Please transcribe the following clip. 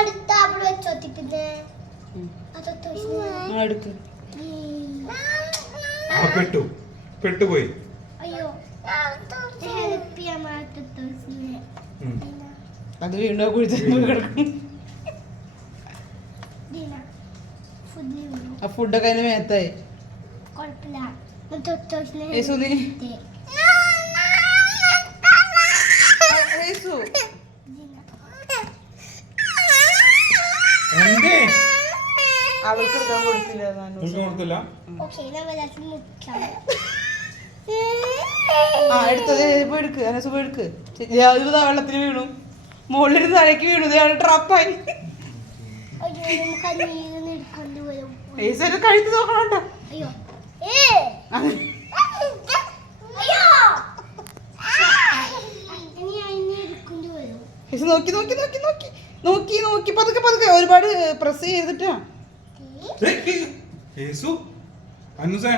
അടുത്ത അവിടെ വെച്ചോത്തി പിന്നെ എടുക്ക്. പെട്ടുപോയി. അയ്യോ ഹെൽപ്പ് ചെയ്യാൻ അത് വീണ്ടും കുഴിച്ചു കിടക്കും. ആ ഫുഡൊക്കെ അതിന് മേത്തായി. അവൾക്ക് എടുക്കാൻ കൊടുത്തില്ല. ആ എടുത്തത് പോയി എടുക്ക്. അനസ് പോയി എടുക്ക്. വെള്ളത്തിൽ വീണു. മുകളിൽ താഴേക്ക് വീണു. ട്രാപ്പായി. കഴുത്ത് നോക്കണോട്ടോ. നോക്കി നോക്കി നോക്കി നോക്കി നോക്കി നോക്കി പതുക്കെ പതുക്കെ ഒരുപാട് പ്രസ് ചെയ്തിട്ടാ. അനുസേ